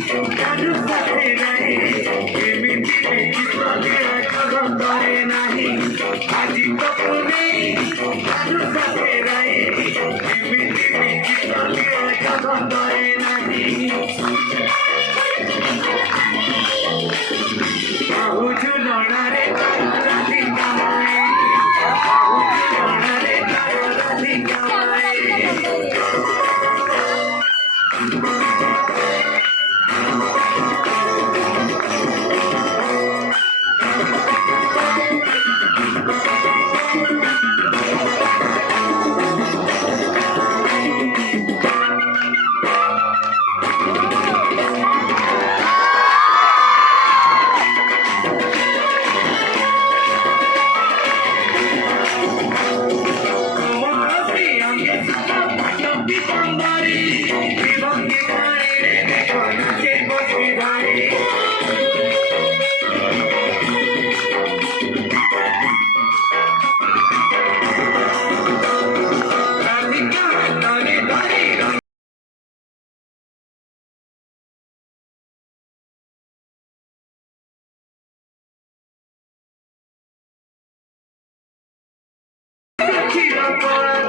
काजू साथे नाही एमिती चित्र खेळाचा गंधारे नाही आजी कपुनी काजू साथे नाही एमिती चित्र खेळाचा गंधारे नाही बाहू झुलणारे राधिका माई बाहू झुलणारे राधिका माई Keep on going.